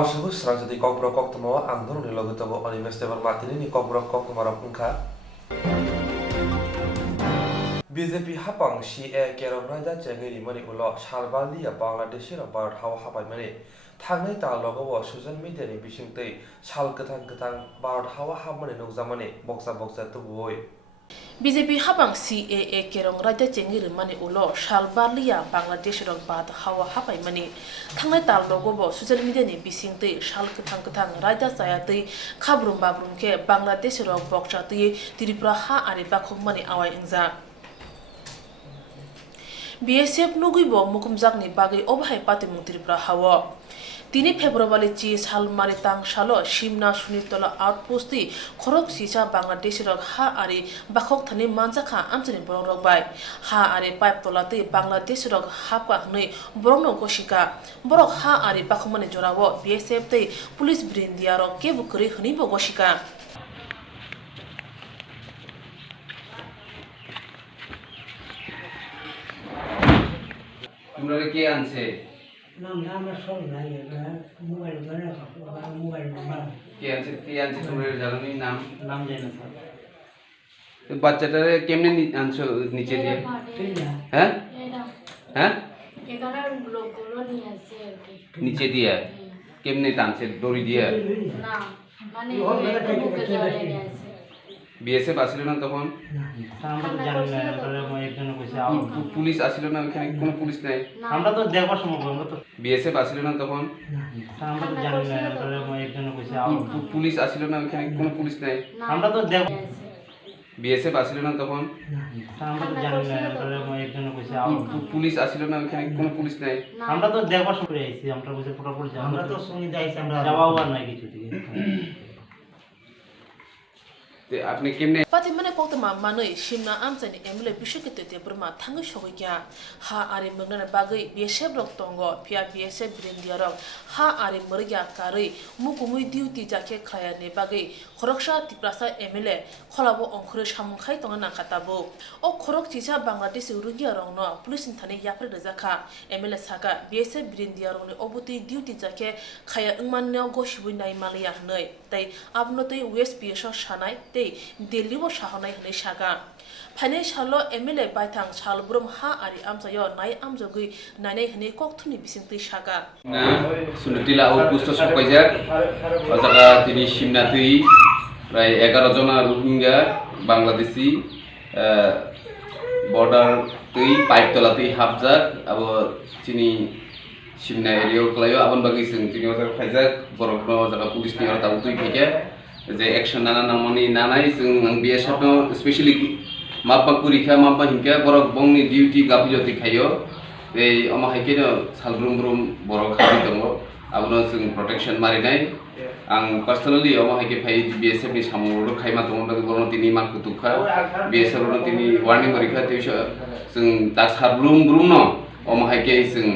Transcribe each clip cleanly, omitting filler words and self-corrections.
Awesome, Swrangchati Kokborok Koktwma Angdon ni logo tabo oni festival matini ni Kokborok Koktwma rokungka. BJP hapang CA kerong raja cengiri mani ulo salbali ya Bangladesh ra Bharat hawa hapai mani thangnai ta logo bo social media ni bisingtei sal ketang Bharat hawa hamani nukjamani boksa tuboi. BJP habang CAA kerong raja cengir mani ulo salbalia Bangladesh rong Bharat hawa hapai mani thangnai tal logo bo social media ni bisingtei sal ketang raja sayatei khabrum babrum ke Bangladesh rong Swrangchati Tripura ha ari bakhok mani awai ingja BSF nugibo mukumjakni bagai obhai patimung Tripura hawa 3 February chi salmari tang salo shimna sunitola outposti khorok sisa Bangladesh rok ha ari bakhok thani manjakha amchani borok rok bai ha ari pipe tolate Bangladesh rok hapka hnei borok no goshika borok ha ari bakhomani jorawo BSF tei police brindia rok kebukri hni bo goshika তোমরা কে আনছে নাম সব নাই mobile ধরে mobile number কে আনছে তোমরা জানোনি নাম জানি না তো বাচ্চাটারে কেমনে আনছো নিচে দিয়ে হ্যাঁ এখানে লোকগুলো নিয়ে আসছে আর কি নিচে দিয়ে কেমনে টানছে দড়ি দিয়ে না মানে বুকে জড়িয়ে নিয়ে আসছে বিএসএফ আসছিল না তখন আমরা তো জানি না তাহলে মই একজন কইছে পুলিশ আসছিল না ওখানে কোনো পুলিশ নাই আমরা তো দেখবার সম্ভব আমরা তো বিএসএফ আসছিল না তখন আমরা তো জানি না তাহলে মই একজন কইছে পুলিশ আসছিল না ওখানে কোনো পুলিশ নাই আমরা তো দেখ বিএসএফ আসছিল না তখন আমরা তো জানি না তাহলে মই একজন কইছে পুলিশ আসছিল না ওখানে কোনো পুলিশ নাই আমরা তো দেখবার সম্ভব আইছি আমরা কইছে পুরোপুরি আমরা তো শুনি যাইছি আমরা যাওয়াও আর নাই কিছু দিকে আপনি কেমনে Patimane Koktwma manui shimna amchani emle bishukete te burma thangai shogikya ha ari mangna bagai BSF rok tongo pia BSF brindia rok ha ari murgya karui mukumui duty jake khaya ne bagai khoroksha tiprasa emle kholabo ongkhre samungkhai tonga na khatabo o khorok chisa Bangladesh urugya rong no police thane yapre rejakha emle saka BSF brindia rok ne obuti duty jake khaya ingmanne goshibui nai malia hnai tai abnotei west BSF shanai tei Delhi bo shahanai hnai shaka phane shalo MLA baithang shalbrum ha ari amsayo nai amjogui nanai hnai kokthuni bisingti shaka na sunutila outpost sokajak ojaga tini shimnatui pray 11 jona rohingya bangladeshi border tui pipe tolatui habjak abo tini shimna area klayo abon bagi sing tini ojaga khaijak borokno ojaga police ni ora tabutui phike যে action নানা নামনি নানাই जों BSF no specially माबा कुरिखा माबा हिंका बरक बंगनि duty गाफिलति खायो ए अमा हाइकेनो सालब्रुम ब्रुम बरक खाबि दङ आबनो जों प्रोटेक्शन मारिनाय आं पर्सनली अमा हाइके फाइ BSF नि सामरो खाइमा दङ बरनो तिनि माखु तुखा BSF नो तिनि वार्निं गरिखा तेसो जों दा सालब्रुम ब्रुम न अमा हाइके जों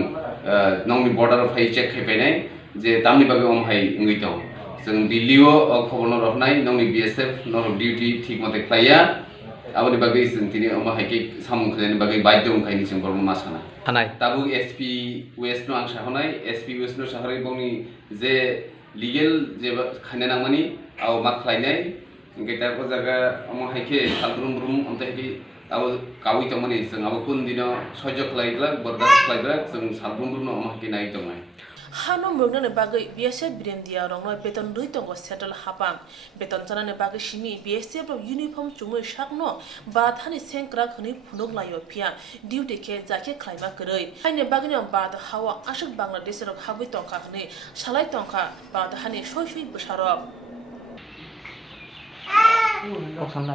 नंनि बॉर्डर फाइ चेक खाइबायनाय जे दामनि बागै अमा हाइ ngै दङ जों दिल्लीओ खबर नरनाय नंनि BSF नर डिउटी ठीक मते खाया आबनि बागै जों तिनि अमा हाइके सामुं खनि बागै बायद दंखायनि जों बरम मासाना थानाय ताबु SP वेस्ट नो आं साहनाय SP वेस्ट नो साहरै बंनि जे लीगल जे खाने नांमानि आव मा खालायनाय गेटा को जागा अमा हाइके सालब्रुम ब्रुम अन्ते हाइके आव कावि तमनि जों आव कुन दिनो सह्य खालायग्रा बर्दाश्त खालायग्रा जों सालब्रुम ब्रुम अमा हाइके नाय दंनाय Hano mugna bagai BSF brindia rong no beton rui tongo settle hapang beton chanane bagai shimi BSF uniform chumui shakno ba thani senkra khni phunuk layo phia duty ke jake khlaima koroi aine bagni ba hawa ashuk Bangladesh rok habui tongkha khni salai tongkha ba hani shoi busarok ওখানে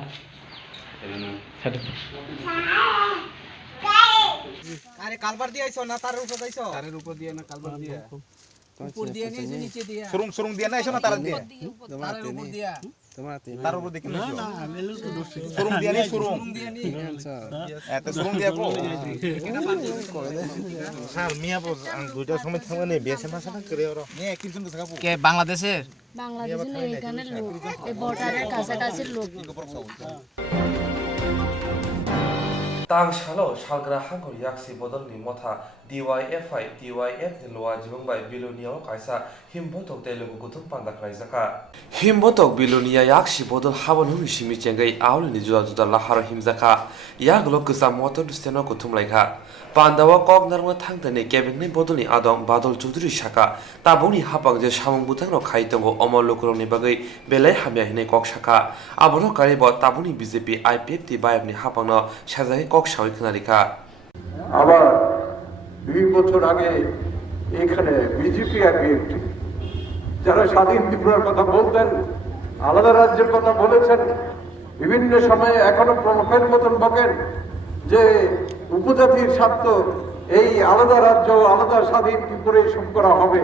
আরে কালবার দিয়ে আইছো না তারের উপর আইছো তারের উপর দিয়ে না কালবার দিয়ে উপর দিয়ে নিয়ে নিচে দিয়ে সুরুং দিয়ে না আইছো না তারের দিয়ে তারের উপর দিয়ে তার উপর দিয়ে না না মেলু তো দোষ সুরুং দিয়ে নি সুরুং দিয়ে নি এত সুরুং দিয়ে কো স্যার মিয়া বস দুইটা সময় থামনে বেশে ভাষাটা করে ওরা নে কিরকম জায়গা কে বাংলাদেশের বাংলাদেশের এখানে লোক এই বর্ডারের কাছাকাছি লোক Tang shalo shalgra hangor yaksi bodol ni motha DYFI DYF ni loa jibang bai bilonia kaisa himbotok telugu kutum panda kraisaka himbotok bilonia yak shibodol habon hu shimi chengai aul ni juda juda lahar himzaka yak lok kesa motor steno kutum laika Pandawa Kokborok thangtani kebingni bodolni adong Badol Chaudhary Saka taboni hapang je samung butang rok khai tongo omol lokrongni bagai belai hamya hine kok saka aboro karibo taboni BJP IPF ti bayapni hapangno sajai kok sawi khnarika আবার 2 বছর আগে এখানে BJP IPF যারা স্বাধীন ত্রিপুরার কথা বলতেন আলাদা রাজ্যের কথা বলেছেন বিভিন্ন সময়ে এখনো প্রমুখের মতন বকেন যে উপজাতির স্বার্থ এই আলাদা রাজ্য আলাদা স্বাধীন ত্রিপুরা এসব করা হবে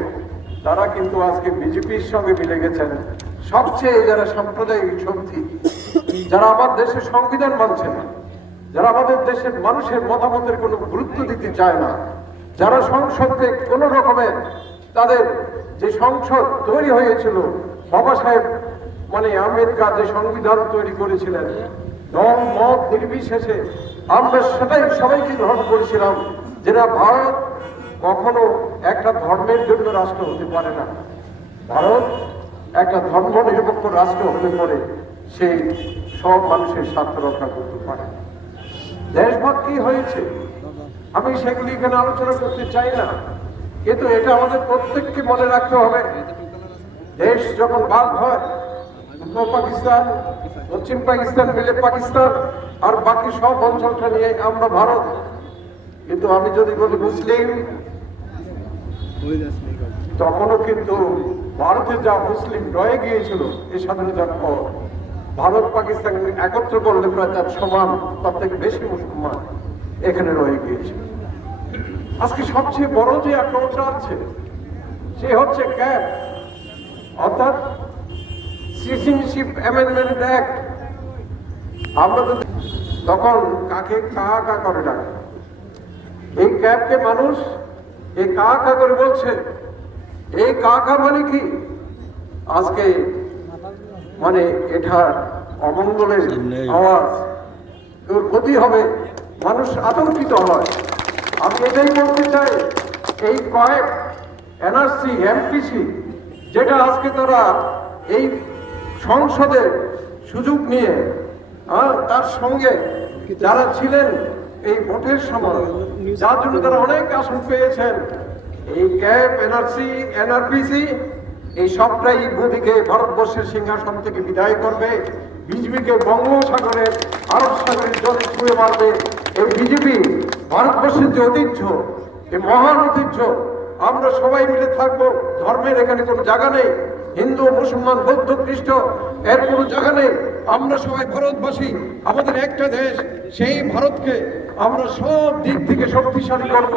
তারা কিন্তু আজকে বিজেপির সঙ্গে মিলে গেছেন সবচেয়ে যারা সাম্প্রদায়িক শক্তি যারা আমার দেশের সংবিধান মানছে না যারা আমাদের দেশের মানুষের মতামতের কোনো গুরুত্ব দিতে চায় না যারা সংসদে কোনো রকমের তাদের যে সংসদ তৈরি হয়েছিল বাবা সাহেব মানে আম্বেদকর যে সংবিধান তৈরি করেছিলেন দল মত নির্বিশেষে আমরা সেটাই সবাইকে গ্রহণ করেছিলাম যেটা ভারত কখনো একটা ধর্মের জন্য রাষ্ট্র হতে পারে না ভারত একটা ধর্ম নিরপেক্ষ রাষ্ট্র হতে পারে সেই সব মানুষের স্বার্থ রক্ষা করতে পারে দেশভাগ কি হয়েছে আমি সেগুলি এখানে আলোচনা করতে চাই না কিন্তু এটা আমাদের প্রত্যেককে মনে রাখতে হবে দেশ যখন ভাগ হয় পূর্ব পাকিস্তান পশ্চিম পাকিস্তান মিলে পাকিস্তান আর বাকি সব অঞ্চলটা নিয়ে আমরা ভারত কিন্তু আমি যদি বলি মুসলিম তখনও কিন্তু ভারতে যা মুসলিম রয়ে গিয়েছিল এই স্বাধীনতার পর ভারত পাকিস্তান একত্র করলে প্রায় তার সমান তার থেকে বেশি মুসলমান এখানে রয়ে গিয়েছিল আজকে সবচেয়ে বড় যে আক্রমণটা আছে সে হচ্ছে ক্যাব অর্থাৎ সিটিজেনশিপ অ্যামেন্ডমেন্ট অ্যাক্ট আমরা তো তখন কাকে কা কা করে ডাকে এই ক্যাবকে মানুষ এই কা কা করে বলছে এই কা কা মানে কি আজকে মানে এটা অমঙ্গলের আওয়াজ তোর ক্ষতি হবে মানুষ আতঙ্কিত হয় আমি এটাই বলতে চাই এই কয়েক এনআরসি এমপিসি যেটা আজকে তারা এই সংসদে সুযোগ নিয়ে তার সঙ্গে যারা ছিলেন এই ভোটের সময় যার জন্য তারা অনেক আসন পেয়েছেন এই ক্যাব এনআরসি এনআরপিসি এই সবটাই মোদীকে ভারতবর্ষের সিংহাসন থেকে বিদায় করবে বিজেপিকে বঙ্গোপসাগরের আরব সাগরের জলে ছুঁয়ে মারবে এই বিজেপি ভারতবর্ষের যে ঐতিহ্য এই মহান ঐতিহ্য আমরা সবাই মিলে থাকবো ধর্মের এখানে কোনো জায়গা নেই হিন্দু মুসলমান বৌদ্ধ খ্রিস্ট এর কোনো জায়গা নেই আমরা সবাই ভারতবাসী আমাদের একটা দেশ সেই ভারতকে আমরা সব দিক থেকে শক্তিশালী করব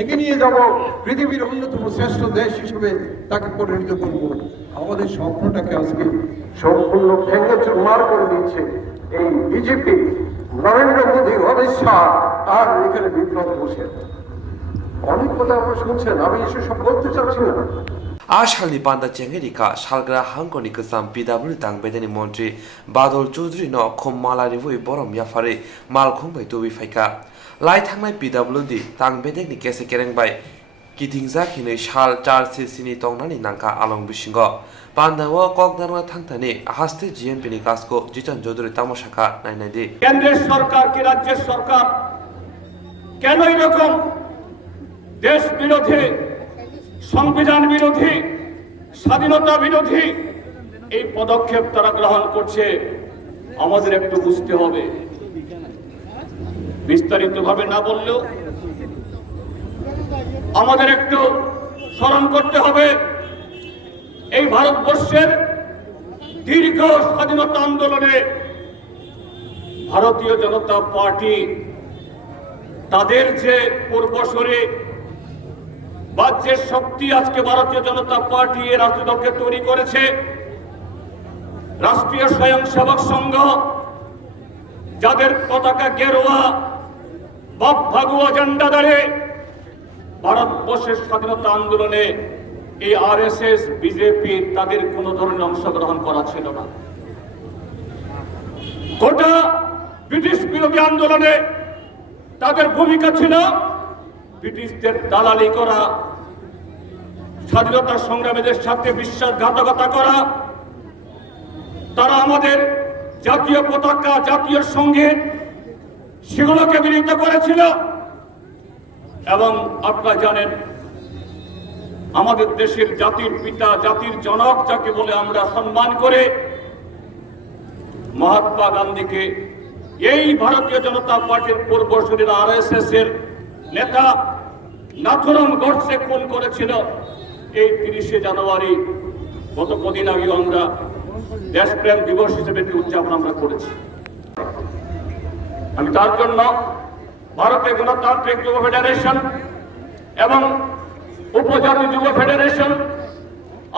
এগিয়ে নিয়ে যাব পৃথিবীর অন্যতম শ্রেষ্ঠ দেশ হিসেবে তাকে পরিণত করব আমাদের স্বপ্নটাকে আজকে সম্পূর্ণ ভেঙে চুরমার করে দিচ্ছে এই বিজেপি নরেন্দ্র মোদী অমিত শাহ আর এখানে বিপ্লব বসে অনেক কথা আপনারা শুনছেন আমি এসব সব বলতে চাচ্ছি না Ashalni Panda Chengerika, Shalgra Hankoni Kasam, PW Tang Bedeni Montri, Badol Chaudhary no Komala Rivu Borom Yafare, Malcolm by Tobi Faika. Light Hangmai PWD, Tang Bedeni Kese Kereng by Kitingzak in a Shal Charles Sini Tongnani Nanka along Bishingo. Panda Wa Kokdana Tangtani, Haste GM Pinikasko, Jitan Jodri Tamoshaka, 990. কেন্দ্রের সরকার কি রাজ্যের সরকার কেন এরকম দেশ বিরোধী সংবিধান বিরোধী স্বাধীনতা বিরোধী এই পদক্ষেপ তারা গ্রহণ করছে আমাদের একটু বুঝতে হবে বিস্তারিতভাবে না বললেও আমাদের একটু স্মরণ করতে হবে এই ভারতবর্ষের দীর্ঘ স্বাধীনতা আন্দোলনে ভারতীয় জনতা পার্টি তাদের যে পূর্বসূরি বা যে শক্তি আজকে ভারতীয় জনতা পার্টি এর রাজনৈতিক দলকে তৈরি করেছে রাষ্ট্রীয় স্বয়ংসেবক সংঘ যাদের পতাকা গেরুয়া বাপ ভাগুয়া ঝান্ডা ধরে ভারতবর্ষের স্বাধীনতা আন্দোলনে এই আরএসএস বিজেপি তাদের কোন ধরনের অংশগ্রহণ করা ছিল না গোটা ব্রিটিশ বিরোধী আন্দোলনে তাদের ভূমিকা ছিল ব্রিটিশদের দালালি করা, স্বাধীনতা সংগ্রামীদের সাথে বিশ্বাসঘাতকতা করা, তারা আমাদের জাতীয় পতাকা, জাতীয় সঙ্গীত সেগুলোকে বিনীত করেছিল। এবং আপনারা জানেন আমাদের দেশের জাতির পিতা, জাতির জনক যাকে বলে আমরা সম্মান করে, মহাত্মা গান্ধীকে এই ভারতীয় জনতা পার্টির পূর্বসূরী RSS এর নেতা নাথুরাম গডসে খুন করেছিল এই 30শে জানুয়ারি। গত কদিন আগে আমরা দেশপ্রেম দিবস হিসেবে উদযাপন আমরা করেছি। আমি তার জন্য ভারতের গণতান্ত্রিক যুব ফেডারেশন এবং উপজাতি যুব ফেডারেশন,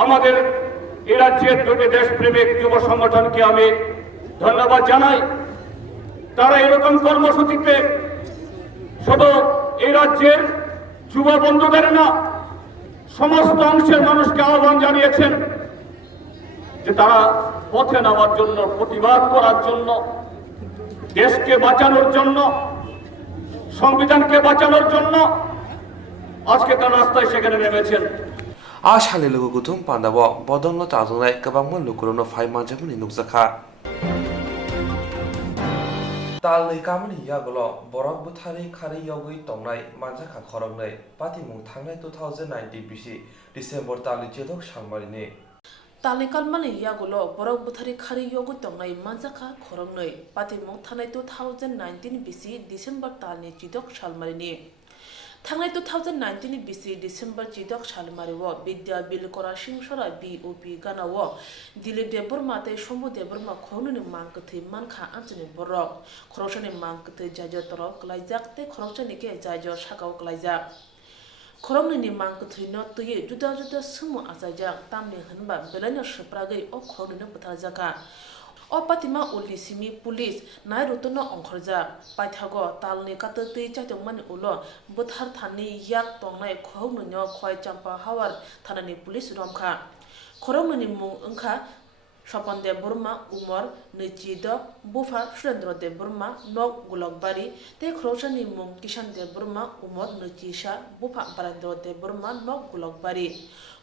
আমাদের এই রাজ্যের দুটি দেশপ্রেমিক যুব সংগঠনকে আমি ধন্যবাদ জানাই। তারা এরকম কর্মসূচিতে শুধু এই রাজ্যের যুব বন্ধুদের না, সমস্ত অংশের মানুষকে আহ্বান জানিয়েছেন যে তারা পথে নামার জন্য, প্রতিবাদ করার জন্য, দেশকে বাঁচানোর জন্য, সংবিধানকে বাঁচানোর জন্য আজকে তারা রাস্তায় সেখানে নেমেছেন। आसाले लोगो गुथुम पान्दाबो बदननो ताजोंनाय गोबांमोन लुकुरनो फाइ मानजाफोरनि नुकजाखा तालनै कामनि यागलो बरक बुथारि खारि यगै तंनाय मानजाखा खरंनै पातिमुं थांनाय 2019 बिसि डिसेम्बर तालि जेदक सालमारिनि तालनै कालमानि यागलो बरक बुथारि खारि यगै तंनाय मानजाखा खरंनै पातिमुं थांनाय 2019 बिसि डिसेम्बर तालनि जेदक सालमारिनि थांनाय 2019 बिसि डिसेम्बर चिदक सालमारिव विद्या बिल करा सिंसरा BOP गानाव दिलीप देबबर्मा तै शम्भु देबबर्मा खौनुनि मांकथै मानखा आमचनि बरक खरसनि मांकथै जायज तरक क्लाइजाक तै खरसनि के जायज सागाव क्लाइजाक खरंनि मांकथै न तुये जुदा जुदा सुमु आजायजाक तामनि हनबा बेलायनो सप्रागै अ खौनुनि बुथारजाका o patima uli simi police nai rutono ongkhorja paithago talni katei chaitongmani ulo buthar thani yak tongnai khognuno khoi champa hawar thanani police romkha khorongni mung ongkha Sopan de Burma Umar Nechidok Bufa Surendra de Burma Nok Gulokbari te Khroshani mung Kishan de Burma Umar Nechisha Bufa Barandro de Burma Nok Gulokbari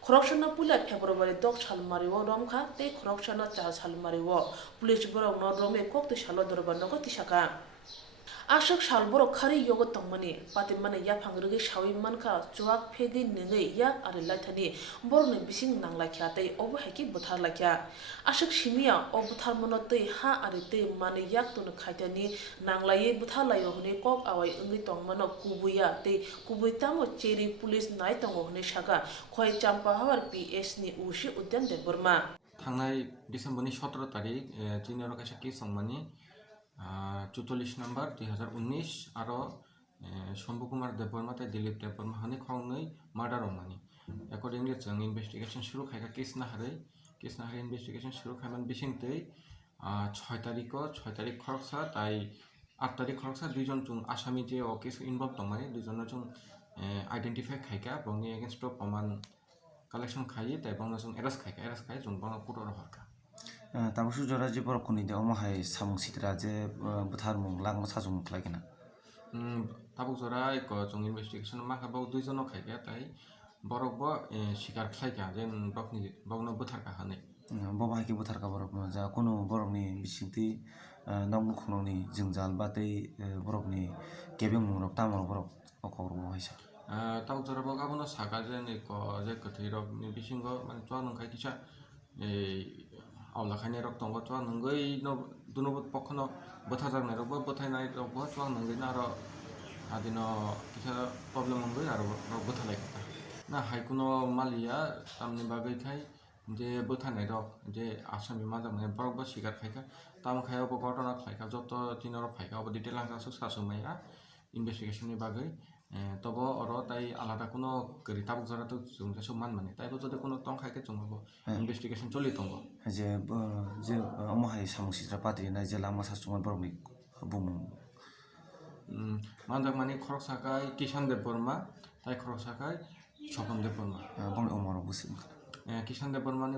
Khroshana Pula February dok Salmariwo Romkha te Khroshana Cha Salmariwo Police Borok no Rome Kokti Shalo Dorba Nogoti Shaka Ashok Shalboro Khari Yogo Tongmani Patimana Yapangri Shawi Manka Chuak Pegi Nenge Yak Ari Latani Borne Bising Nanglakyate Obu Heki Buthar Lakya Ashok Shimia Obuthar Monote Ha Arite Mani Yak Tun Kaitani Nanglaye Buthalayo Hune Kok Awai Ungi Tongmano Kubuya Te Kubuitamo Cheri Police Naitongo Hune Shaka Khoi Champa Hawar PS Ni Ushi Udyan de Burma थांनाय डिसेम्बरनि 17 तारिख चिनियर कासे case संमानि 44 number 2019 आरो शम्भु कुमार देबबर्मा तै दिलीप देबबर्मा हानि खावनै murder मानि accordingly जों investigation शुरू खायगा case नाहारै investigation शुरू खायमान बिसिंतै 6 तारिख खरकसा ताई 8 तारिख खरकसा दुइजन जों आसामी जे ओ केस इनभल्व दंमानि दुइजन जों आइडेंटिफाई खायगा बंनि एगेंस्ट प्रमाण कलेक्शन खायो ताई बंनो जों एरेस्ट खाय जों बंनो कोर्टआव हरखा ताबसु जरा जे बरखुनि दे अमहाय सामुं सित्रा जे बुथार मुं लांग साजुं खलायगोना ताबु जरा एक जों इन्वेस्टिगेशन माखाबो दुइजन खायगा ताई बरकबो शिकार खलायगा जेन बगनो बुथारका हानै बबाहायके बुथारका बरकनो जा कोनो बरकनि बिसिंति नंगु खुनोनि जोंजाल बातै बरकनि गेबें मुरक तामर बरक अखर बहायसा ताबु जरा बगाबनो सागा जेन एक जे कथैरकनि बिसिंगो माने तो नंखाय किसा आवलाखानि रक दंग तो नंगै न दुनो पखनो बथाजारनाय रकबो बथायनाय रकबो तो नंगै ना आरो आदिनो किसा प्रब्लेम नंगै आरो बथालायखा ना हायकुनो मालिया तामनि बागैखाय जे बथायनाय रक जे आसामी माजामने बरकबो सिगार खायखा तामखायाव घटना खायखा जत तिनर फायखा अब डिटेल आंखासो सासुमाया इन्वेस्टिगेशननि बागै तबो अरो ताई आलादा कोनो गरि ताबुक जरा तो जों जेसो मान माने ताइबो जदे कोनो तंखायके जोंबो इन्वेस्टिगेशन चलि दंगो जे अमहाय सामुं सित्रा पात्रि ना जे लामा सासुमान बरकनि बुमु मानजाक माने खरकसाकाय किसान देबबर्मा ताई खरकसाकाय सपन देबबर्मा बंनि उमर बुसिम किसान देबबर्मानि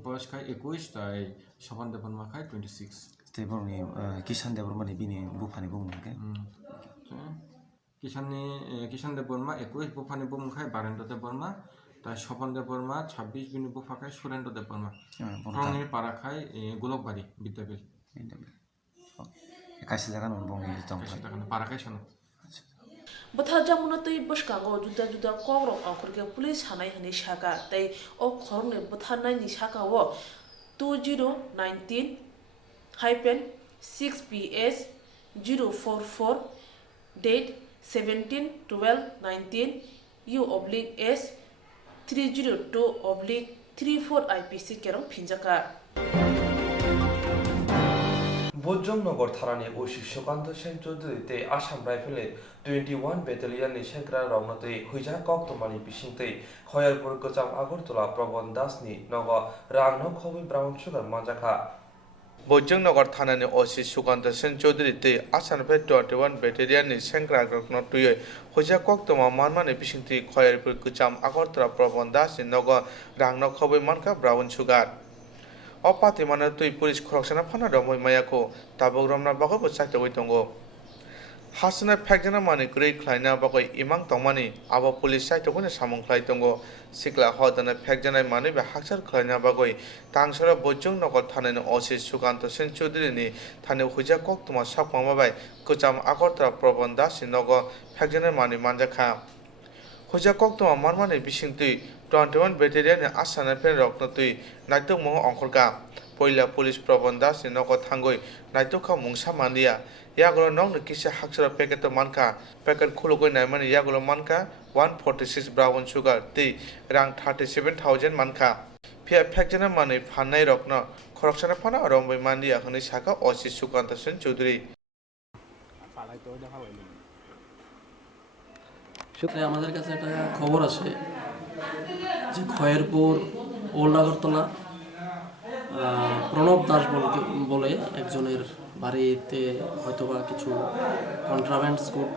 बयसखाय 21 ताई सपन देबबर्माखाय 26 ते बरकनि किसान देबबर्मानि बिनि बुफानि बुमु के কিষান দেব বর্মা 21 বুফানি বুমখায় বারেন্দ্র দেব বর্মা তাই স্বপন দেব বর্মা 26 বিনি বুফাখায় সুরেন্দ্র দেব বর্মা রঙের পাড়াখায় গোলকবাড়ি বিদ্যাপীঠ কাশি জায়গা নন বঙ্গি পাড়াখায় সানো botha jamuna tui boskango juda juda kokrok angkhorke police hanai hani shaka tai o khorne botha nai ni shaka wo 2019-6PS 044 date 17/12/19 U/S 302/34 IPC kerong phinjaka বৈজমনগর থানানি ওসি সুকান্ত সেন চৌধুরীতে আসাম রাইফেলে 21 ব্যাটালিয়ননি সেংগ্রা রংনতে হুইজা কক্তমানি বিসিংতে খয়ারপুর গোজাম আগরতলা প্রবন দাসনি নগ রাংন খবি ব্রাউন সুগার মাজাখা বৈজমনগর থানানি ওসি সুকান্ত সেন চৌধুরীতে আসাম রাইফেল 21 ব্যাটালিয়ননি সেংগ্রা রংনতে হুইজা কক্তমা মানমানি বিসিংতে খয়ারপুর গোজাম আগরতলা প্রবন দাসনি নগ রাংন খবি মানকা ব্রাউন সুগার অপাতি মানে তুই পুলিশ খরকসানা ফানা রমই মায়াকো তাবক রমনা বাকো চাইতে দঙ্গো হাসনা ফ্যাকজানা মানে গ্রেই খ্লাইনা বাকই ইমাং তংমানি আবো পুলিশ চাইতে সামং খ্লাই দঙ্গো সিকলা হদানা ফ্যাকজানাই মানে বে হাকসার খ্লাইনা বাকই তাংসরা বৈজমনগর থানানি ওসি সুকান্ত সেন চৌধুরীনি থানে হুইজা কক্তমা সাকমাবাই গোজাম আগরতলা প্রবন দাসি নগ ফ্যাকজানাই মানে মানজাখা হুইজা কক্তমা মানমানি বিসিংতুই 21 ব্যাটালিয়ন আসানা ফেন রকনতুই নাইতক মহ অংখরকা পয়লা পুলিশ প্রবন দাসি নগ থাঙ্গই নাইতকা মুংসা মানিয়া ইয়াগুলো নং কিসা হাকসরা প্যাকেট মানকা প্যাকেট খুলগই নাইমানি ইয়াগুলো মানকা 146 ব্রাউন সুগার তি রাং 37,000 মানকা ফিয়া ফ্যাকজানা মানে ফান্নাই রকন খরকসানা ফানা রমবই মানিয়া হনি সাকা ওসি সুকান্ত সেন চৌধুরী আমাদের কাছে একটা খবর আছে যে খয়েরপুর ওল্ড আগরতলা প্রণব দাস বলে একজনের বাড়িতে হয়তোবা কিছু কন্ট্রাব্যান্ড গুড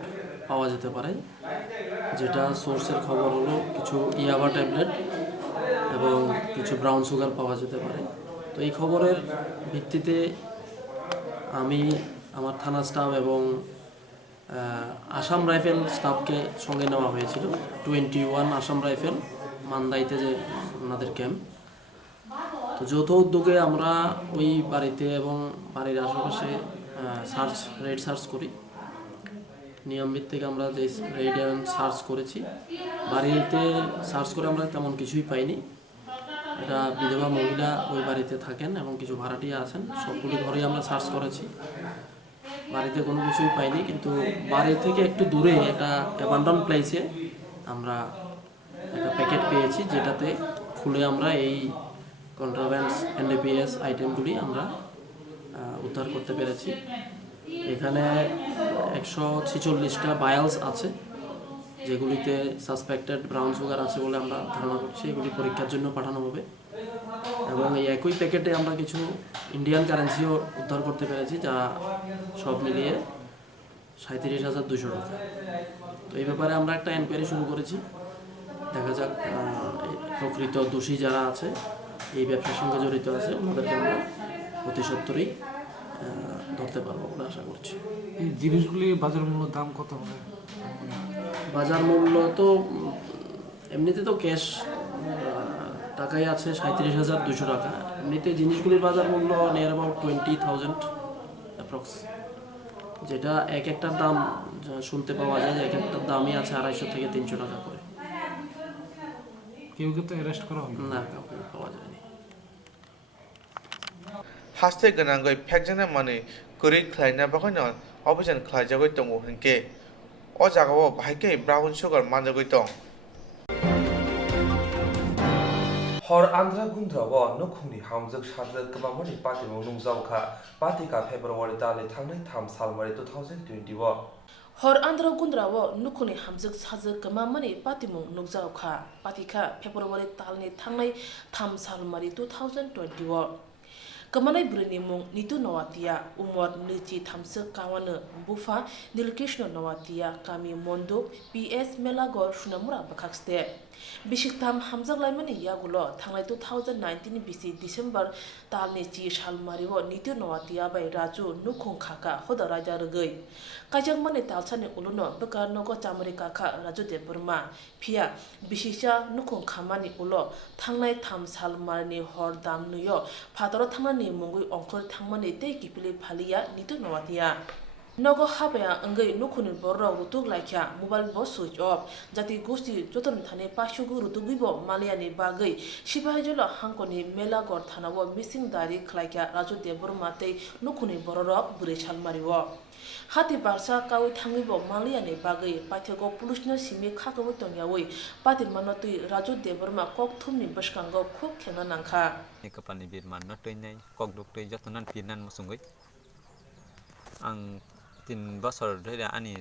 পাওয়া যেতে পারে, যেটা সোর্সের খবর হলো কিছু ইয়াবা ট্যাবলেট এবং কিছু ব্রাউন সুগার পাওয়া যেতে পারে। তো এই খবরের ভিত্তিতে আমি আমার থানা স্টাফ এবং আসাম রাইফেল স্টাফকে সঙ্গে নেওয়া হয়েছিল। 21 আসাম রাইফেল মান্দাইতে যে ওনাদের ক্যাম্প, তো যৌথ উদ্যোগে আমরা ওই বাড়িতে এবং বাড়ির আশেপাশে রেড সার্চ করি। নিয়মভিত্তিক আমরা যে রেড অ্যান্ড সার্চ করেছি, বাড়িতে সার্চ করে আমরা তেমন কিছুই পাইনি। এটা বিধবা মহিলা ওই বাড়িতে থাকেন এবং কিছু ভাড়াটিয়া আছেন, সবগুলি ঘরেই আমরা সার্চ করেছি, বাড়িতে কোনো কিছুই পাইনি। কিন্তু বাড়ি থেকে একটু দূরে একটা অ্যাবান্ডন প্লেসে আমরা একটা প্যাকেট পেয়েছি, যেটাতে খুলে আমরা এই কন্ট্রাব্যান্ডস NDPS আইটেমগুলি আমরা উদ্ধার করতে পেরেছি। এখানে 146টা বায়ালস আছে, যেগুলিতে সাসপেক্টেড ব্রাউন সুগার আছে বলে আমরা ধারণা করছি। এগুলি পরীক্ষার জন্য পাঠানো হবে এবং এই একই প্যাকেটে আমরা কিছু ইন্ডিয়ান কারেন্সিও উদ্ধার করতে পেরেছি, যা সব মিলিয়ে 37,200 টাকা। তো এই ব্যাপারে আমরা একটা এনকোয়ারি শুরু করেছি, দেখা যাক প্রকৃত দোষী যারা আছে, এই ব্যবসার সঙ্গে জড়িত আছে, ওনাদেরকে আমরা অতি সত্বরই ধরতে পারবো বলে আশা করছি। এই জিনিসগুলি বাজার মূল্য দাম কত হবে? বাজার মূল্য তো এমনিতে তো ক্যাশ টাকাই আছে 37,200 টাকা। এমনিতে জিনিসগুলির বাজার মূল্য নিয়ার অ্যাবাউট 20,000 অ্যাপ্রক্স, যেটা এক একটার দাম শুনতে পাওয়া যায় যে এক একটার দামই আছে 250 থেকে 300 টাকা করে। কেউ তো অ্যারেস্ট করা হয় না, কাউকে পাওয়া যায়নি। হাসতে গনাঙ্গই ফ্যাকজানা মানে গুরি খ্লাইনা বাকইন অভিযান খ্লাইজাগই দंगो হনকে অ জাগাও ভাইকে ব্রাউন সুগার মানজাগই দं हर आंध्रा गुन्द्राव नखुंनि हामजोग सारजोग गोबांनि पार्टिमौ नुंजावखा पार्टिका फेब्रुवारि दालि थांनाय 3 सालमारि 2020 हर आंध्र गुन्द्राव नुखुनि हामजोग साजोग गोबांनि पार्टिमौ नुंजावखा पार्टिका फेब्रुवारि दालि थांनाय 3 सालमारि 2021 Kamanai Bruni Mung Nitu Nawatia, Umar Niti Tamsa Kawana, Bufa, Nilkishno Nawatia, Kami Mondo, PS Melagor Shunamura Bakakste. Bishiktam Hamzak Laimani Yagulo, Tanglai 2019 BC December, Talni Chi Shalmario, Nitio Noatia by Raju, Nukung Kaka, Hoda Raja Rugay. Kajang Mani Talsani Uluno, Baka Nogo Tamari Kaka, Raju de Burma, Pia, Bishisha, Nukung Kamani Ulo, Tanglai Tam Salmani Hor Dam New York, Padro Tamani Mungu, Uncle Tamani, Take Pili Palia, Nitio Noatia. Nogo habaya angai nukuni borro utuk laikya mobile bo switch off jati gosti joton thane pashugu rutugibo maliani bagai shibahajolo hankoni melagor thanawo missing dari khlaikya raju deburma tei nukuni borro bure chalmariwo hati barsa kawi thangibo maliani bagai paithego pulusna simi khakawo tongyawi patin manotui raju deburma kokthumni baskango khuk khena nangkha ekapani birman notoi nai kokdoktoi jotonan pirnan musungoi ang 3 বছর ধরে আনি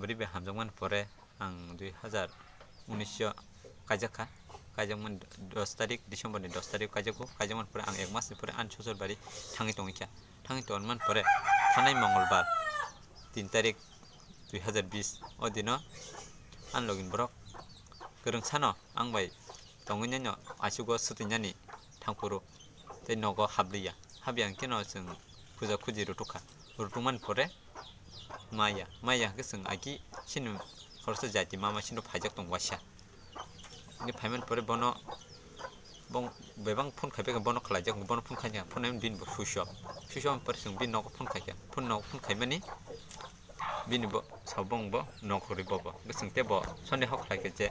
বরিবে হামজমান পরে আং 2019 কাজাখা কাজামান 10 তারিখ ডিসেম্বরনি 10 তারিখ কাজাকো কাজামান পরে আং 1 মাসনি পরে আন শ্বশুর বাড়ি থাঙি টংইখা থাঙি টনমান পরে থানাই মঙ্গলবার 3 তারিখ 2020 অদিন আন লগিন ব্রক গরং সানো আং বাই টংইনানো আশুগো সুতিনানি থাংপুরো তে নগো হাবলিয়া হাবিয়াং কেন जों ফুজা খুজি রুটুখা রুটুমান পরে Maya keseng agi sinu korso jati mama sinu pajak tong wasya. Ini payment pore bono bong bebang pun kai bega bono khalajak bono pun khanya pun em bin bo fushop pore sung bin nok pun khaya pun nok pun khai mani bin bo sabong bo nok ri bo keseng te bo sonde hok khai ke je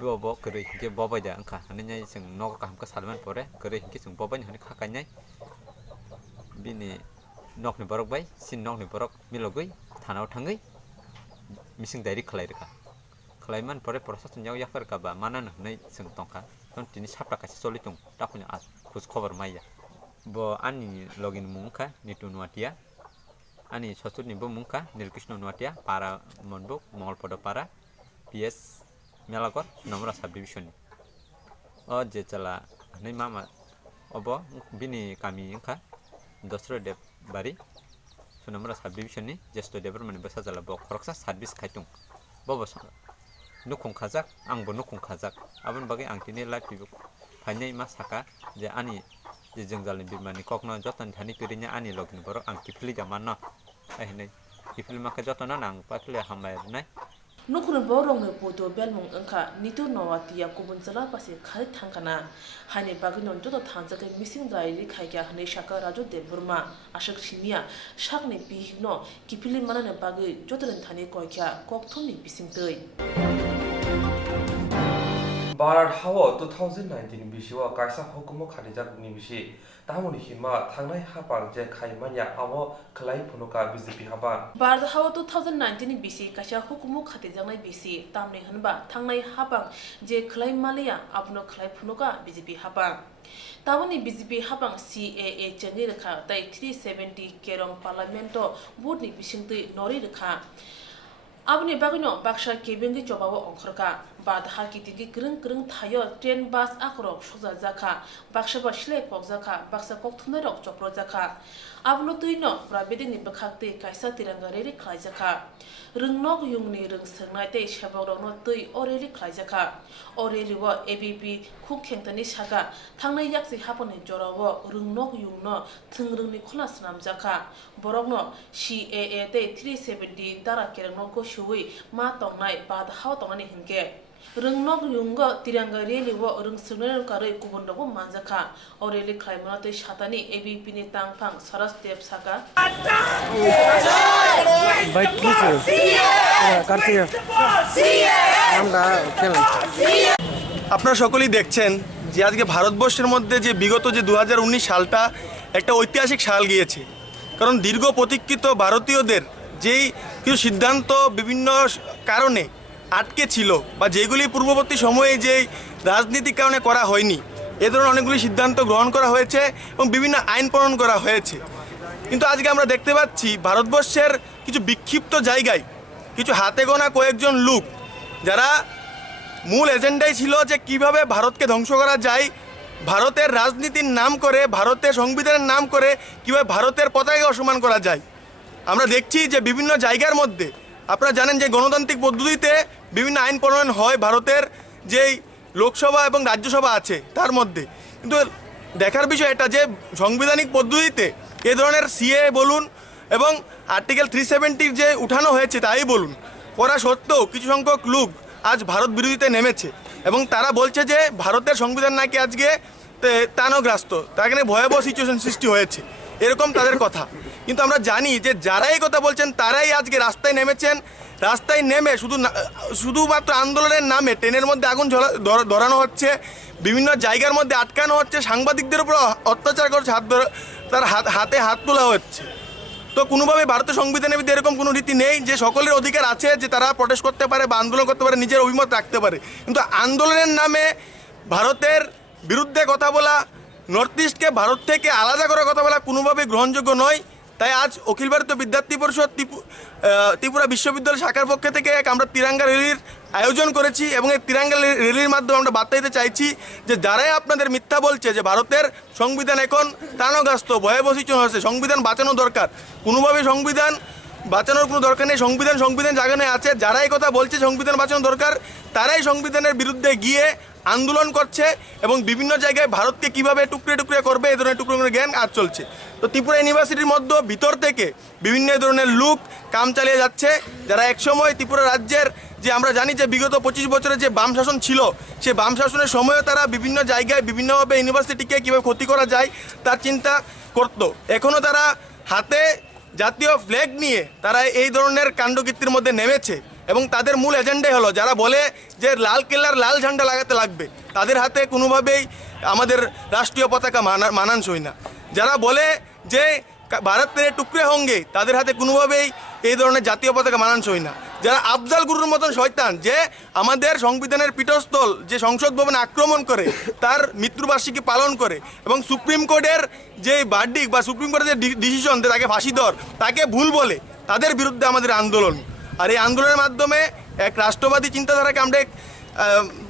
bo kri ke bo ba ja angka ani nyai sung nok ka ham ka salman pore kri ke sung bo ba ni kha ka nyai bini nok ni borok bai sin nok ni borok milogoi thanao thangai mising dairi khlairka khlaiman pore prosesun yaw yakar ka ba manan nei sing tongka ton tini sapra ka solitung takunya as khus khobor maiya bo ani login mungka nitu nuatia ani sosur ni bo mungka nilkrishna nuatia para monbok mongolpodo para ps melagor nomra subdivision o je chala nei mama obo bini kami ingka dosro dep bari sunamra subdivision ni jesto development basa jala bo khoroksa service khaitung bobo nukung khajak angbo nukung khajak abon bagi angtini life bibu phainai ma saka je ani je jengjalni bimani kokno jotan thani pirinya ani login borok ang kifli jamanno ai kifli ma ka jotana nang pathle hamai nai Nukun borong ne poto belmong angka nito nawatia kubun jala pase khai thangkana hani baginon joto thangjake missing diary khaikya hne shaka raju de burma ashak simia shakne bihno kipili manane bagi jotoren thani koikya kokthumni bisingtei Barat hawa 2019 bisiwa kaisa hukumo khadijak ni bisi tamoni hima thangnai hapang je khaimanya abo khlai phunuka BJP haba Barat hawa 2019 bisi kaisa hukumo khadijangnai bisi tamni hanba thangnai hapang je khlai malia apno khlai phunuka BJP haba Tawani BJP habang CAA changi rekha tai 370 kerong parlamento board ni bisingtei nori rekha Abni bagino baksha kebengi jobawo ongkhorka badha kitigi greng thayo train bus akrok soja jaka baksha ba shle kok jaka baksa kokthumna rok chopro jaka ablo tuino prabedini bakhakte kaisa tiranga reri khlai jaka rungnok yungni rung sengnai te shaborokno tui oreli khlai jaka oreli wo ABP khuk khengtani saka thangnai yakse haponi jorawo rungnok yungno thungrungni khola snam jaka borokno CAA te 370 dara kerangno ko shui ma tongnai badha tongnani hinke Rungnok yunggo tiranga reli wo rung sungner karoi kubundogo manjaka oreli khlaimana tei satani ABP ni tangphang saras step saka আপনারা সকলেই দেখছেন যে আজকে ভারতবর্ষের মধ্যে যে বিগত যে 2019 সালটা একটা ঐতিহাসিক সাল গিয়েছে কারণ দীর্ঘ প্রতীক্ষিত ভারতীয়দের যেই কিছু সিদ্ধান্ত বিভিন্ন কারণে আটকে ছিল বা যেগুলি পূর্ববর্তী সময়ে যে রাজনীতির কারণে করা হয়নি এ ধরনের অনেকগুলি সিদ্ধান্ত গ্রহণ করা হয়েছে এবং বিভিন্ন আইন প্রণয়ন করা হয়েছে কিন্তু আজকে আমরা দেখতে পাচ্ছি ভারতবর্ষের কিছু বিক্ষিপ্ত জায়গায় কিছু হাতে গোনা কয়েকজন লোক যারা মূল এজেন্ডাই ছিল যে কিভাবে ভারতকে ধ্বংস করা যায় ভারতের রাজনীতির নাম করে ভারতের সংবিধানের নাম করে কিভাবে ভারতের পতাকাকে অসম্মান করা যায় আমরা দেখছি যে বিভিন্ন জায়গার মধ্যে আপনারা জানেন যে গণতান্ত্রিক পদ্ধতিতে বিভিন্ন আইন প্রণয়ন হয় ভারতের যেই লোকসভা এবং রাজ্যসভা আছে তার মধ্যে। কিন্তু দেখার বিষয় এটা যে সাংবিধানিক পদ্ধতিতে এ ধরনের সিএ বলুন এবং আর্টিকেল 370 যে উঠানো হয়েছে তাই বলুন করা সত্ত্বেও কিছু সংখ্যক লোক আজ ভারত বিরোধিতে নেমেছে এবং তারা বলছে যে ভারতের সংবিধান নাকি আজকে তানগ্রাস্ত, তার এখানে ভয়াবহ সিচুয়েশন সৃষ্টি হয়েছে, এরকম তাদের কথা। কিন্তু আমরা জানি যে যারা এই কথা বলছেন তারাই আজকে রাস্তায় নেমেছেন। রাস্তায় নেমে শুধুমাত্র আন্দোলনের নামে ট্রেনের মধ্যে আগুন ধরানো হচ্ছে, বিভিন্ন জায়গার মধ্যে আটকানো হচ্ছে, সাংবাদিকদের উপর অত্যাচার করছে, তার হাতে হাত তোলা হচ্ছে। তো কোনোভাবে ভারতের সংবিধানের মধ্যে এরকম কোনো রীতি নেই যে সকলের অধিকার আছে যে তারা প্রটেস্ট করতে পারে বা আন্দোলন করতে পারে, নিজের অভিমত রাখতে পারে। কিন্তু আন্দোলনের নামে ভারতের বিরুদ্ধে কথা বলা, নর্থ ইস্টকে ভারত থেকে আলাদা করার কথা বলা কোনোভাবেই গ্রহণযোগ্য নয়। তাই আজ অখিল ভারতীয় বিদ্যার্থী পরিষদ ত্রিপুরা বিশ্ববিদ্যালয় শাখার পক্ষ থেকে আমরা তিরঙ্গা র্যালির আয়োজন করেছি এবং এই তিরঙ্গা র্যালির মাধ্যমে আমরা বার্তা দিতে চাইছি যে যারাই আপনাদের মিথ্যা বলছে যে ভারতের সংবিধান এখন তানগ্রাস্ত, ভয়াবহ সিচুয়েশন হচ্ছে, সংবিধান বাঁচানো দরকার, কোনোভাবেই সংবিধান বাঁচানোর কোনো দরকার নেই, সংবিধান জাগানে আছে। যারা এই কথা বলছে সংবিধান বাঁচানো দরকার তারাই সংবিধানের বিরুদ্ধে গিয়ে আন্দোলন করছে এবং বিভিন্ন জায়গায় ভারতকে কীভাবে টুকরে টুকরে করবে এই ধরনের টুকরো জ্ঞান আজ চলছে। তো ত্রিপুরা ইউনিভার্সিটির মধ্যে ভিতর থেকে বিভিন্ন ধরনের লোক কাম চালিয়ে যাচ্ছে, যারা একসময় ত্রিপুরা রাজ্যের যে আমরা জানি যে বিগত 25 বছরের যে বাম শাসন ছিল সেই বাম শাসনের সময়ও তারা বিভিন্ন জায়গায় বিভিন্নভাবে ইউনিভার্সিটিকে কীভাবে ক্ষতি করা যায় তার চিন্তা করতো। এখনও তারা হাতে জাতীয় ফ্ল্যাগ নিয়ে তারা এই ধরনের কাণ্ডকীর্তির মধ্যে নেমেছে এবং তাদের মূল এজেন্ডাই হলো যারা বলে যে লাল কেল্লার লাল ঝান্ডা লাগাতে লাগবে, তাদের হাতে কোনোভাবেই আমাদের রাষ্ট্রীয় পতাকা মানানসই না। যারা বলে যে ভারত মেরে টুকরে হোঙ্গে, তাদের হাতে কোনোভাবেই এই ধরনের জাতীয় পতাকা মানানসই না। যারা আফজাল গুরুর মতন শয়তান যে আমাদের সংবিধানের পীঠস্থল যে সংসদ ভবনে আক্রমণ করে, তার মৃত্যুবার্ষিকী পালন করে এবং সুপ্রিম কোর্টের যে ভার্ডিক বা সুপ্রিম কোর্টের যে ডিসিশন তাকে ফাঁসি দেওয়ার তাকে ভুল বলে, তাদের বিরুদ্ধে আমাদের আন্দোলন। আর এই আন্দোলনের মাধ্যমে এক রাষ্ট্রবাদী চিন্তাধারাকে আমরা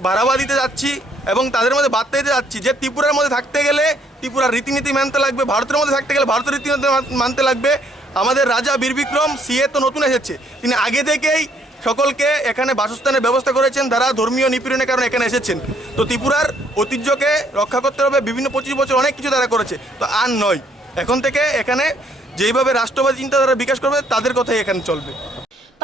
বাড়াবা দিতে যাচ্ছি এবং তাদের মধ্যে বার্তা দিতে যাচ্ছি যে ত্রিপুরার মধ্যে থাকতে গেলে ত্রিপুরার রীতিনীতি মানতে লাগবে, ভারতের মধ্যে থাকতে গেলে ভারতের রীতিনীতি মানতে লাগবে। আমাদের রাজা বীরবিক্রম সিএ তো নতুন এসেছে, তিনি আগে থেকেই সকলকে এখানে বাসস্থানের ব্যবস্থা করেছেন, তারা ধর্মীয় নিপীড়নের কারণে এখানে এসেছেন। তো ত্রিপুরার ঐতিহ্যকে রক্ষা করতে হবে, বিভিন্ন 25 বছর অনেক কিছু তারা করেছে, তো আর নয়। এখন থেকে এখানে যেইভাবে রাষ্ট্রবাদী চিন্তাধারা বিকাশ করবে তাদের কথাই এখানে চলবে।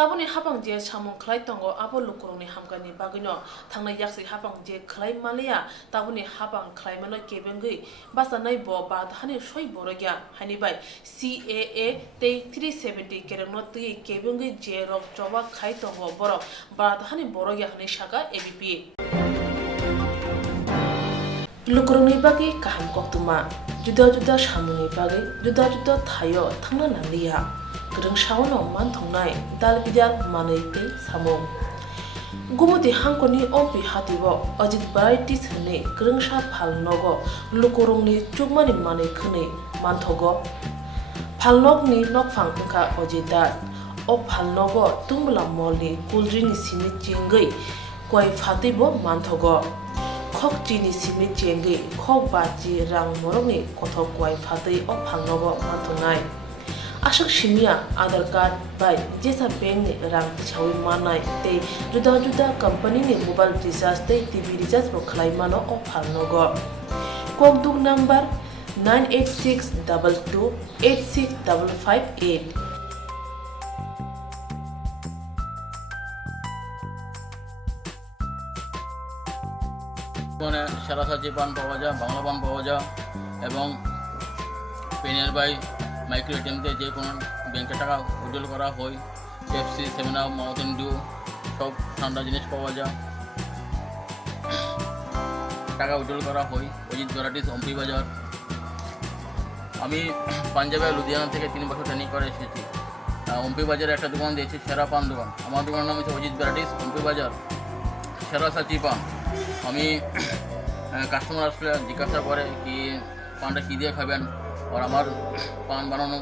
তাবনি হাপাং যে সামং খাই তঙ্গ আবো লুকুরংনি হামকানি বাগিনো থাংনাই ইয়াকসি হাপাং যে খাই মালিয়া তাবনি হাপাং খাই মানো কেবেঙ্গই বাসানাই ব বাধানি সই বড়গিয়া হানিবাই CAA 370 কেরনো তুই কেবেঙ্গই যে রক জবা খাই তঙ্গ বড় বাধানি বড়গিয়া হানি শাখা ABP লুকুরংনি বাগি কাহাম Koktwma juda samungni bagui juda thayo thangna naliya gereng shawono manthongnai dalbidal manui tei samung gumudi hangkoni opi hatibo ajit varieties hne gerengsa phalnogo lukorongni chukmani manui khne manthogo phalnokni nokphang wngkha ojida o phalnogo tungla molni kuldring simi chingei koi phatibo manthogo khok chini simi chengei khok baji rang morongni kothok koi phatai o phalnogo manthongnai ashak simia Aadhaar card by jesa bank ni rang chawi manai tei juda company ni mobile recharge tei TV recharge ro khlai mano o phalnogo kokduk number 9862286558 মানে সারাসাজি পান পাওয়া যায়, বাংলা পান পাওয়া যায় এবং পেনের by micro এটিএমতে যে কোনো ব্যাংকে টাকা উইথড্রল করা হয়, পেপসি, 7-Up, মাউন্টেন ডিউ সব ঠান্ডা জিনিস পাওয়া যায়, টাকা উইথড্রল করা হয়। অজিত ভ্যারাইটিস অম্পি বাজার। আমি পাঞ্জাবে লুধিয়ানা থেকে 3 বছর ট্রেনিং করে এসেছি। অম্পি বাজারে একটা দোকান দিয়েছি, সেরা পান দোকান। আমার দোকানের নাম হচ্ছে অজিত ভ্যারাইটিস অম্পি বাজার, সেরা সাচি পান। আমি কাস্টমার আসলে জিজ্ঞাসা করে কি পানটা কী দিয়ে খাবেন, আর আমার পান বানানো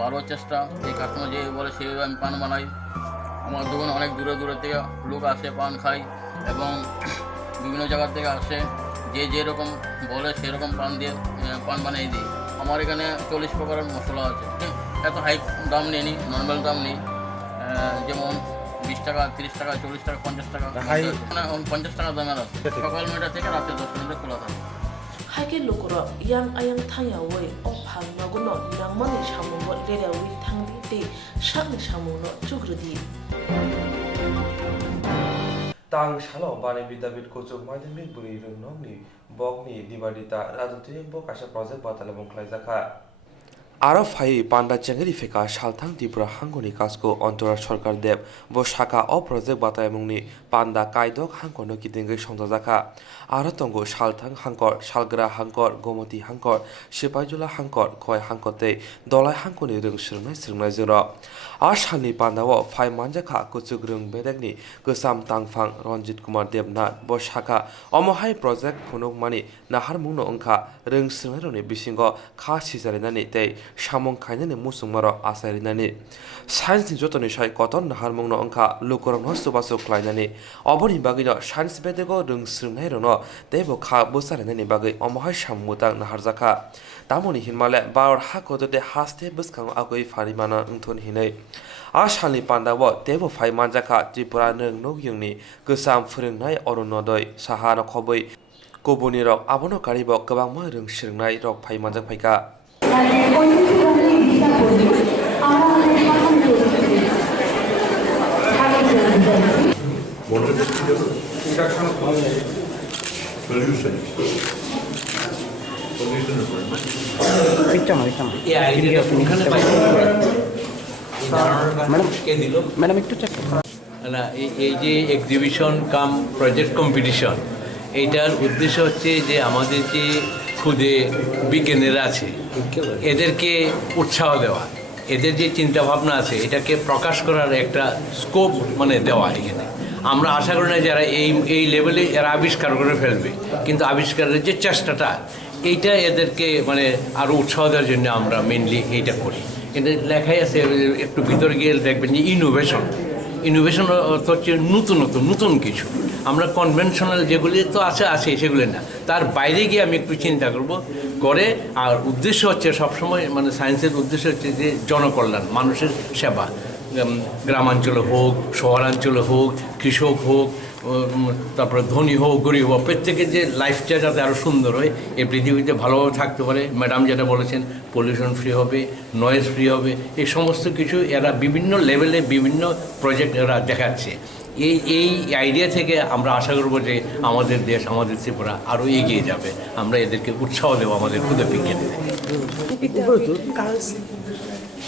ভালো চেষ্টা, এই কাস্টমার যে বলে সেইভাবে আমি পান বানাই। আমার দোকানে অনেক দূরে থেকে লোক আসে পান খায় এবং বিভিন্ন জায়গা থেকে আসে, যে যেরকম বলে সেরকম পান দিয়ে পান বানিয়ে দিই। আমার এখানে 40 প্রকারের মশলা আছে, এত হাই দাম নেই, নর্মাল দাম নেই। যেমন 20 টাকা 30 টাকা 40 টাকা 50 টাকা 50 টাকা দামের আছে সকাল 9টা থেকে রাতে 10টা পর্যন্ত খোলা থাকে haike lokoro yang ayang thanya wei o phang maguno nangmani samungo lera wi thangdi te shakni samuno chugrudi tang shalo bani bidabit kochuk madhyamik buri rungnomni bokni dibadita rajotiyang bok asa project batale mongklai jakha আরো phi পান্ডা চেঙ্গেরি ফেকা সালথাং ত্রিপুরা হাঙ্গনি কাজকো অন্তরা সরকার দেব ব শাখা অ project বাতায় মুংনি পান্ডা কাইদক হাঙ্কনো কিদেঙ্গै সংজাজাখা আরো তঙ্গ সালথাং হাঙ্কর সালগ্রা হাঙ্কর গোমতি হাঙ্কর সিপাইজুলা হাঙ্কর খয় হাঙ্কতে দলাই হাঙ্কনি রং স্রংনাই জর आ सालनि पान्डाव phi मानजाखा कुचुक रों बेदेगनि गोसाम तांफां रंजित कुमार देबनाथ ब शाखा अमहाय project फुनुक मानि नाहार मुंनो अंखा रों स्रंनायरनि बिसिंगो खा सिजारिनानि तै सामं खायनानि मुसुंमारो आसारिनानि साइन्सनि जतनि साय कतन नाहार मुंनो अंखा लुकरंनो सुबासु ख्लायनानि अबनि बागैनो साइन्स बेदेगो रों स्रंनायरनो तैबो खा बुसारिनानि बागै अमहाय सामुतां नाहारजाखा तामनि हिनमाले बार हा कोदते हास्ते बसखां आगै फारिमाना उंथुन हिनै आ सालनि पान्डाव तेबो फाइ मानजाखा त्रिपुरा नोंगयंनि गोसाम फोरोंनाय अरुणोदय साहा नखबै कबुनि रक आबनो कारिब गोबांमा रों स्रंनाय रक फाइ मानजाक फाइका ম্যাডাম একটু চেক না এই যে এক্সিবিশন কাম প্রজেক্ট কম্পিটিশন এইটার উদ্দেশ্য হচ্ছে যে আমাদের যে খুদে বিজ্ঞানীরা আছে এদেরকে উৎসাহ দেওয়া এদের যে চিন্তাভাবনা আছে এটাকে প্রকাশ করার একটা স্কোপ মানে দেওয়া এখানে আমরা আশা করি না যারা এই লেভেলে এরা আবিষ্কার করে ফেলবে কিন্তু আবিষ্কারের যে চেষ্টাটা এইটা এদেরকে মানে আরও উৎসাহ দেওয়ার জন্য আমরা মেনলি এইটা করি কিন্তু লেখাই আছে একটু ভিতরে গিয়ে দেখবেন যে ইনোভেশন অর্থ হচ্ছে নতুন কিছু আমরা কনভেনশনাল যেগুলি তো আছে সেগুলি না তার বাইরে গিয়ে আমি একটু চিন্তা করে আর উদ্দেশ্য হচ্ছে সবসময় মানে সায়েন্সের উদ্দেশ্য হচ্ছে যে জনকল্যাণ মানুষের সেবা গ্রামাঞ্চলে হোক শহরাঞ্চলে হোক কৃষক হোক তারপরে ধনী হোক গরিব হোক প্রত্যেকের যে লাইফটা যাতে আরও সুন্দর হয় এই পৃথিবীতে ভালোভাবে থাকতে পারে ম্যাডাম যেটা বলেছেন পলিউশন ফ্রি হবে নয়েজ ফ্রি হবে এই সমস্ত কিছু এরা বিভিন্ন লেভেলে বিভিন্ন প্রজেক্ট এরা দেখাচ্ছে এই আইডিয়া থেকে আমরা আশা করবো যে আমাদের দেশ আমাদের ত্রিপুরা আরও এগিয়ে যাবে আমরা এদেরকে উৎসাহ দেবো আমাদের ক্ষুদে বিজ্ঞানীদের গার্লস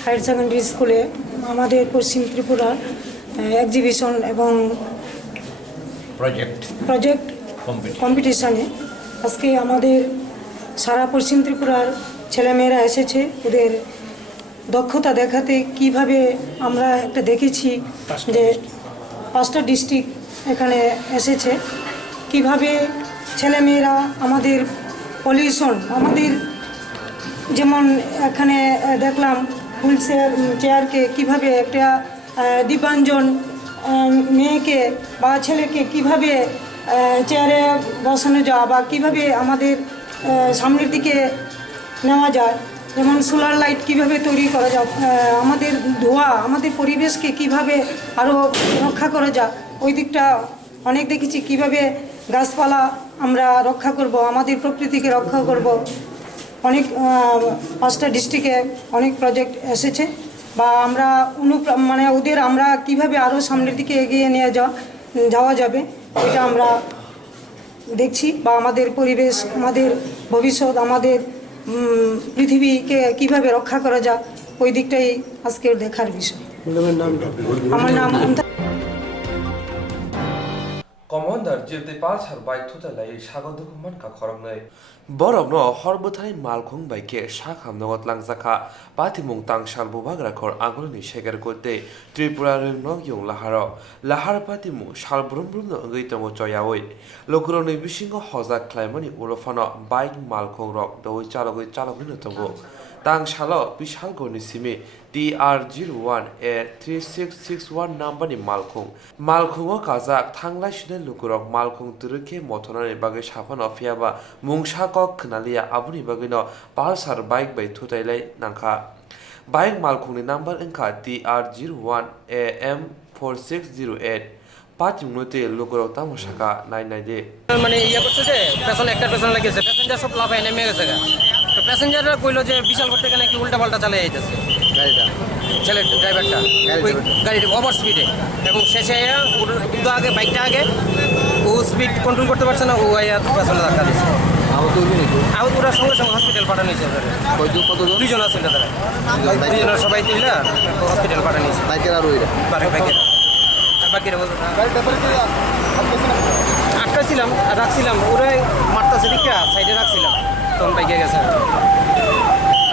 হায়ার সেকেন্ডারি স্কুলে আমাদের পশ্চিম ত্রিপুরার এক্সিবিশন এবং প্রজেক্ট কম্পিটিশানে আজকে আমাদের সারা পশ্চিম ত্রিপুরার ছেলেমেয়েরা এসেছে ওদের দক্ষতা দেখাতে কিভাবে আমরা একটা দেখেছি যে 5টা ডিস্ট্রিক্ট এখানে এসেছে কিভাবে ছেলেমেয়েরা আমাদের পলিউশন আমাদের যেমন এখানে দেখলাম হুইল চেয়ারকে কীভাবে একটা দীপাঞ্জন মেয়েকে বা ছেলেকে কিভাবে চেয়ারে বসানো যায় বা কীভাবে আমাদের সামনের দিকে নেওয়া যায় যেমন সোলার লাইট কিভাবে তৈরি করা যায় আমাদের ধোঁয়া আমাদের পরিবেশকে কিভাবে আরও রক্ষা করা যায় ওই দিকটা অনেক দেখেছি কিভাবে গাছপালা আমরা রক্ষা করব আমাদের প্রকৃতিকে রক্ষা করব অনেক 5টা ডিস্ট্রিক্টে অনেক প্রজেক্ট এসেছে বা আমরা মানে ওদের আমরা কিভাবে আরও সামনের দিকে এগিয়ে নিয়ে যাওয়া যাবে এটা আমরা দেখছি বা আমাদের পরিবেশ আমাদের ভবিষ্যৎ আমাদের পৃথিবীকে কিভাবে রক্ষা করা যায় ওই দিকটাই আজকের দেখার বিষয় আমার নাম कमान्डार जिल्दै पालसार बाइक थुतालाई सागदुख मनका खरंनै बरगनो हरबथाय मालखुं बाइके साखामनगत लांजाखा पातिमुं तांसाल बुबाग्राखर आगुलनि सेगर गते त्रिपुरा रंनग यं लाहार पातिमुं साल ब्रुमब्रुमनो अंगै तंगो चयावै लोकरनि बिसिंगो हजा ख्लायमनि उलफानो बाइक मालखुं रक दवै चालगै तंगो तांसालो बिशाल गनि सिमी TR01A3661 नाम्बारनि मालखुंगो काजाक थांलाय सिनाय लुकुरक मालखुं तुरुखे मथनानि बागै साफानो फियाबा मुंसाको खोनालिया आबुनि बागैनो पालसार बाइक बाय थुतायलाय नांखा बाइक मालखुंनि नाम्बार ओंखा TR01AM 4608 পাতিমুতে লোকরাও তামসাকা নাইনাইদে মানে ইয়ে করছে যে পেছনে একটা পেছনে লেগেছে প্যাসেঞ্জার সব লাফায় নেমে গেছে তো প্যাসেঞ্জাররা কইলো যে বিশাল করতে গেলে কি উল্টা পাল্টা চালিয়ে যাইতেছে গাড়িটা ছেলে ড্রাইভারটা গাড়িটা ওভার স্পিডে এবং শেষে কিন্তু আগে বাইকটা আগে ও স্পিড কন্ট্রোল করতে পারছে না ও পেছনে ধাক্কা দিচ্ছে আহত ওরা সঙ্গে সঙ্গে হসপিটাল পাঠানো হয়েছে দুইজন আছে তারা দুইজনের সবাই তুইলা হসপিটাল পাঠানো হয়েছে বাইকের আর ওইরা বাইকের বাকিরা আটকাছিলাম রাখছিলাম ওরাই মারতাছে দিকটা সাইডে রাখছিলাম তখন বাইকে গেছে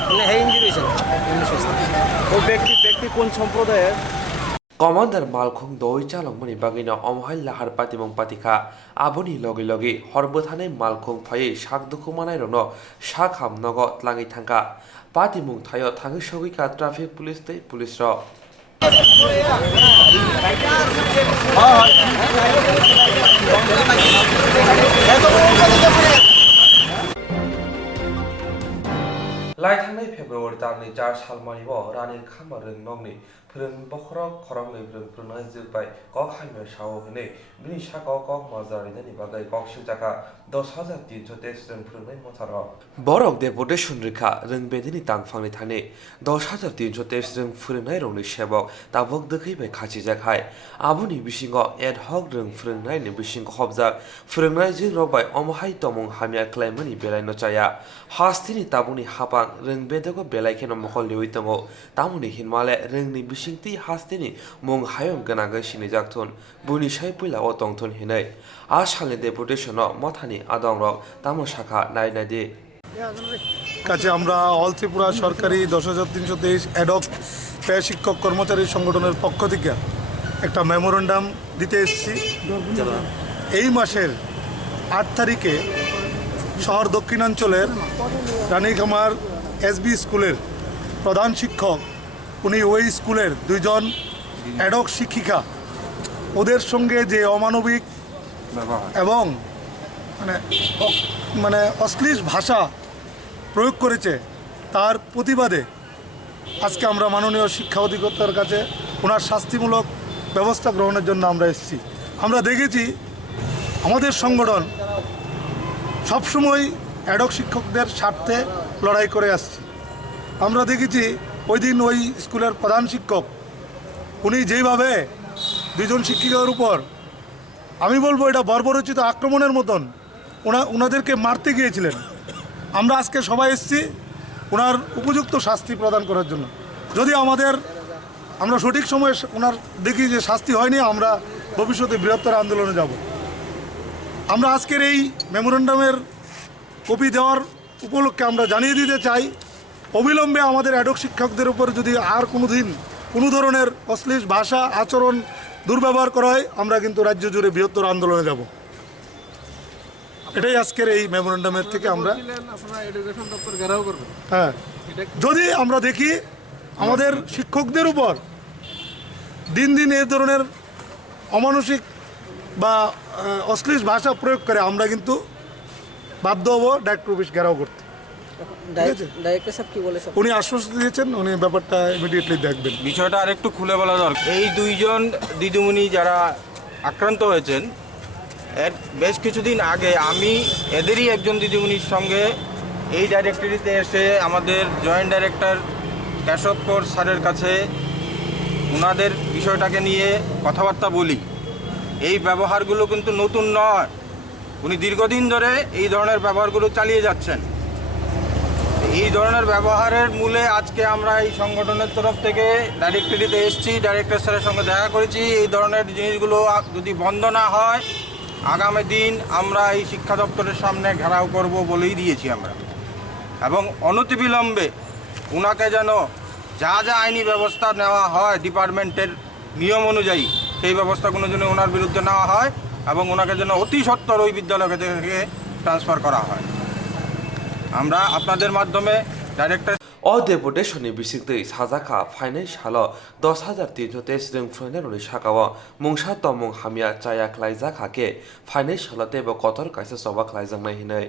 মানে হে ইঞ্জুরি হয়েছিল ওই ব্যক্তি কোন সম্প্রদায়ের কমান্ডার মালখং দই চালকমনি বাগিনা অমহাই লাহার পাতিমং পাতিখা আবনি লগে লগে হরবথানে মালখং ফায়ে শাক দুকুমানাই রন শাক হামনগ ত্লাঙি থাঙ্কা পাতিমং থায় থাঙ্গি সগিকা ট্রাফিক পুলিশ তৈ পুলিশ র লাই थांनाय फेब्रुवारि दाननि 4 सालमानिबो रानिर खामा रोंनंनि फोरों बखरक खरंनि फोरोंनाय जोबबाय कक हाइमे सावो हनै बिनि साकाव कक मजारिनि बागै कक सुजाका 10323 जों फोरोंनाय मथार बरक डेपुटेशन रेखा रोंबेदिनि तांफांनि थाने 10323 जों फोरोंनाय रंनि सेबक ताबक दखैबाय खाथि जाखाय आबुनि बिसिंग एड हक रों फोरोंनायनि बिसिंग हबजा फोरोंनाय जों रबाय अमहाय तमं हामिया क्लाइमनि बेलायनो जाया हास्तिनि ताबुनि हापां रोंबेदको बेलायखेनो मखल लिवि दङो तामुनि हिनमाले रोंनि बिसिंति हास्तिनि मुं हायं गोनांगै सिनि जागथुन बुनि साय पुला अतंथुन हिनै आसालनि डेपुटेशन मथानि आदं रक तामु शाखा नायनायदि কাছে আমরা অল ত্রিপুরা সরকারি 10323 অ্যাডক পেশা শিক্ষক কর্মচারী সংগঠনের পক্ষ থেকে একটা মেমোরেন্ডাম দিতে এসেছি এই মাসের 8 তারিখে শহর দক্ষিণাঞ্চলের রানীখামার এসবি স্কুলের প্রধান শিক্ষক উনি ওই স্কুলের দুইজন অ্যাডক শিক্ষিকা ওদের সঙ্গে যে অমানবিক এবং মানে অশ্লীল ভাষা প্রয়োগ করেছে তার প্রতিবাদে আজকে আমরা মাননীয় শিক্ষা অধিকর্তার কাছে ওনার শাস্তিমূলক ব্যবস্থা গ্রহণের জন্য আমরা এসেছি আমরা দেখেছি আমাদের সংগঠন সবসময় অ্যাডক শিক্ষকদের স্বার্থে লড়াই করে আসছে আমরা দেখেছি ওই দিন ওই স্কুলের প্রধান শিক্ষক উনি যেইভাবে দুজন শিক্ষিকার উপর আমি বলবো এটা বর্বরোচিত আক্রমণের মতন ওনাদেরকে মারতে গিয়েছিলেন আমরা আজকে সবাই এসেছি ওনার উপযুক্ত শাস্তি প্রদান করার জন্য যদি আমরা সঠিক সময়ে ওনার দেখি যে শাস্তি হয়নি আমরা ভবিষ্যতে বৃহত্তর আন্দোলনে যাব আমরা আজকের এই মেমোরেন্ডামের কপি দেওয়ার উপলক্ষে আমরা জানিয়ে দিতে চাই অবিলম্বে আমাদের অ্যাডক শিক্ষকদের উপর যদি আর কোনোদিন কোনো ধরনের অশ্লীল ভাষা আচরণ দুর্ব্যবহার করা হয় আমরা কিন্তু রাজ্য জুড়ে বৃহত্তর আন্দোলনে যাব এটাই আজকের এই মেমোরেন্ডামের থেকে আমরা হ্যাঁ যদি আমরা দেখি আমাদের শিক্ষকদের উপর দিন দিন এই ধরনের অমানসিক বা অশ্লীল ভাষা প্রয়োগ করে আমরা কিন্তু বাধ্য হব ডাইরেক্টর অফিস ঘেরাও করতে উনি আশ্বস্ত দিয়েছেন উনি ব্যাপারটা ইমিডিয়েটলি দেখবেন বিষয়টা আরেকটু খুলে বলা দরকার এই দুইজন দিদিমণি যারা আক্রান্ত হয়েছেন এর বেশ কিছুদিন আগে আমি এদেরই একজন দিদিমণির সঙ্গে এই ডাইরেক্টরিতে এসে আমাদের জয়েন্ট ডাইরেক্টর কেশবকর স্যারের কাছে ওনাদের বিষয়টাকে নিয়ে কথাবার্তা বলি এই ব্যবহারগুলো কিন্তু নতুন নয় উনি দীর্ঘদিন ধরে এই ধরনের ব্যবহারগুলো চালিয়ে যাচ্ছেন এই ধরনের ব্যবহারের মূলে আজকে আমরা এই সংগঠনের তরফ থেকে ডাইরেক্টরিতে এসেছি ডাইরেক্টর স্যারের সঙ্গে দেখা করেছি এই ধরনের জিনিসগুলো যদি বন্ধ না হয় আগামী দিন আমরা এই শিক্ষা দপ্তরের সামনে ঘেরাও করব বলেই দিয়েছি আমরা এবং অনতিবিলম্বে ওনাকে যেন যা যা আইনি ব্যবস্থা নেওয়া হয় ডিপার্টমেন্টের নিয়ম অনুযায়ী সেই ব্যবস্থাগুলো যেন ওনার বিরুদ্ধে নেওয়া হয় এবং ওনাকে যেন অতি সত্বর ওই বিদ্যালয় থেকে ট্রান্সফার করা হয় আমরা আপনাদের মাধ্যমে ডাইরেক্টর डेपुटेशननि बिसिंतै साजाखा फाइनाय साल 10323 जों फरायनायनि साकाव मुंसा तमं हामिया चाया ख्लायजाखाके फाइनाय साल तेबो कतर कायसा सबा ख्लायजांनाय हिनै